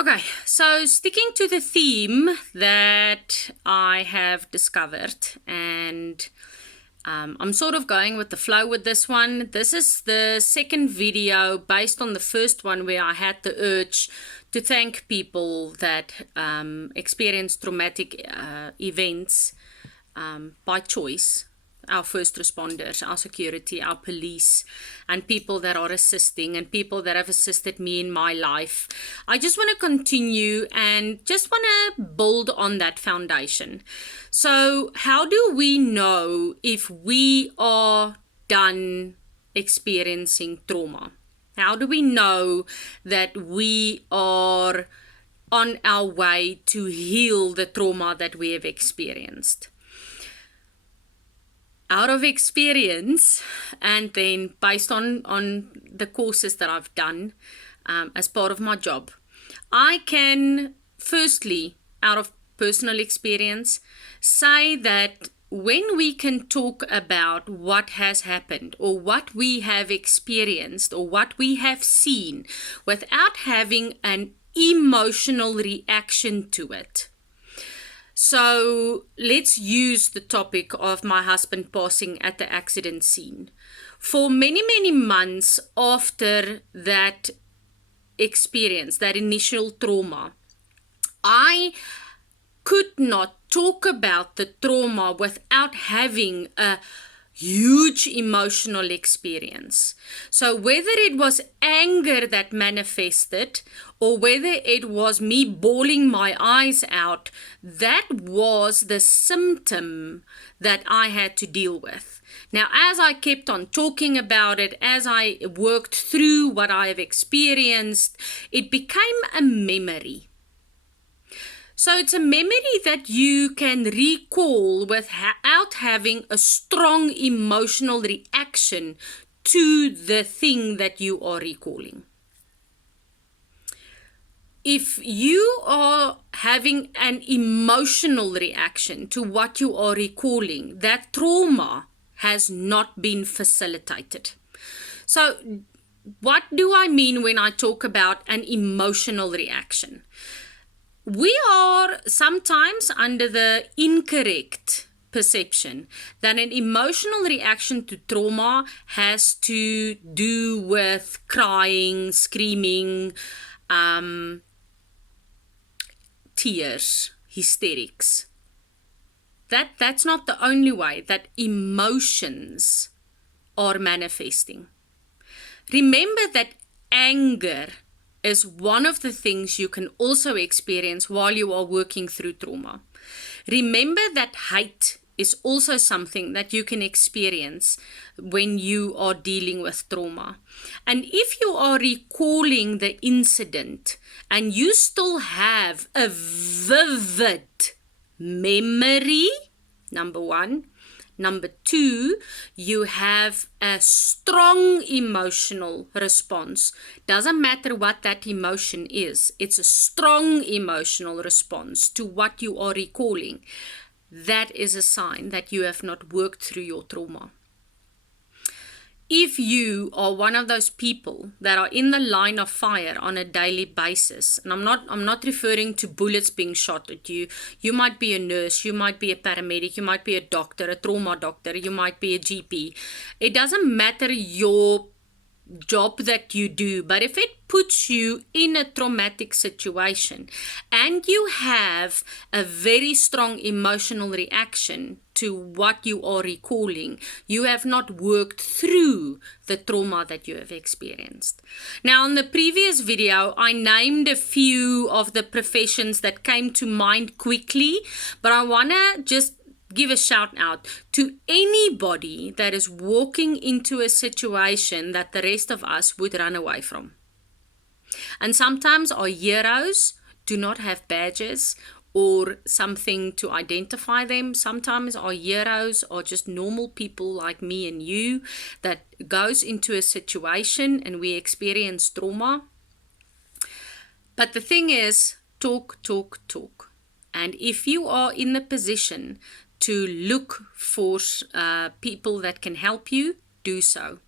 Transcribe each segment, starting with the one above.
Okay, so sticking to the theme that I have discovered, and I'm sort of going with the flow with this one. This is the second video based on the first one where I had the urge to thank people that experience traumatic events by choice. Our first responders, our security, our police, and people that are assisting and people that have assisted me in my life. I just want to continue and just want to build on that foundation. So how do we know if we are done experiencing trauma? How do we know that we are on our way to heal the trauma that we have experienced? Out of experience, and then based on the courses that I've done as part of my job, I can firstly, out of personal experience, say that when we can talk about what has happened or what we have experienced or what we have seen without having an emotional reaction to it. So let's use the topic of my husband passing at the accident scene. For many, many months after that experience, that initial trauma, I could not talk about the trauma without having a huge emotional experience. So whether it was anger that manifested or whether it was me bawling my eyes out, that was the symptom that I had to deal with. Now, as I kept on talking about it, as I worked through what I have experienced, it became a memory. So it's a memory that you can recall without having a strong emotional reaction to the thing that you are recalling. If you are having an emotional reaction to what you are recalling, that trauma has not been facilitated. So what do I mean when I talk about an emotional reaction? We are sometimes under the incorrect perception that an emotional reaction to trauma has to do with crying, screaming, tears, hysterics. That's not the only way that emotions are manifesting. Remember that anger is one of the things you can also experience while you are working through trauma. Remember that hate is also something that you can experience when you are dealing with trauma. And if you are recalling the incident and you still have a vivid memory, number one. Number two, you have a strong emotional response. Doesn't matter what that emotion is. It's a strong emotional response to what you are recalling. That is a sign that you have not worked through your trauma. If you are one of those people that are in the line of fire on a daily basis, and I'm not referring to bullets being shot at you. You might be a nurse, you might be a paramedic, you might be a doctor, a trauma doctor, you might be a GP. It doesn't matter your job that you do, but if it puts you in a traumatic situation and you have a very strong emotional reaction to what you are recalling, you have not worked through the trauma that you have experienced. Now, in the previous video, I named a few of the professions that came to mind quickly, but I want to just give a shout out to anybody that is walking into a situation that the rest of us would run away from. And sometimes our heroes do not have badges or something to identify them. Sometimes our heroes are just normal people like me and you that goes into a situation and we experience trauma. But the thing is, talk. And if you are in the position to look for people that can help you, do so.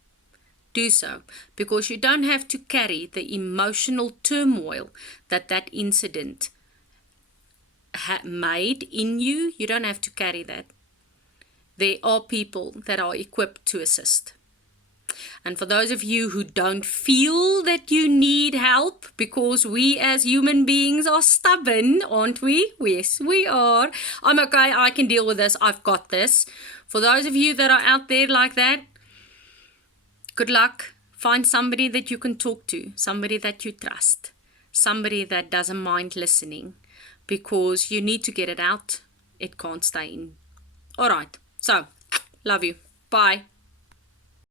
do so, because you don't have to carry the emotional turmoil that that incident made in you. You don't have to carry that. There are people that are equipped to assist. And for those of you who don't feel that you need help, because we as human beings are stubborn, aren't we? Yes, we are. I'm okay, I can deal with this, I've got this. For those of you that are out there like that, good luck. Find somebody that you can talk to, somebody that you trust, somebody that doesn't mind listening, because you need to get it out. It can't stay in. All right. So, love you. Bye.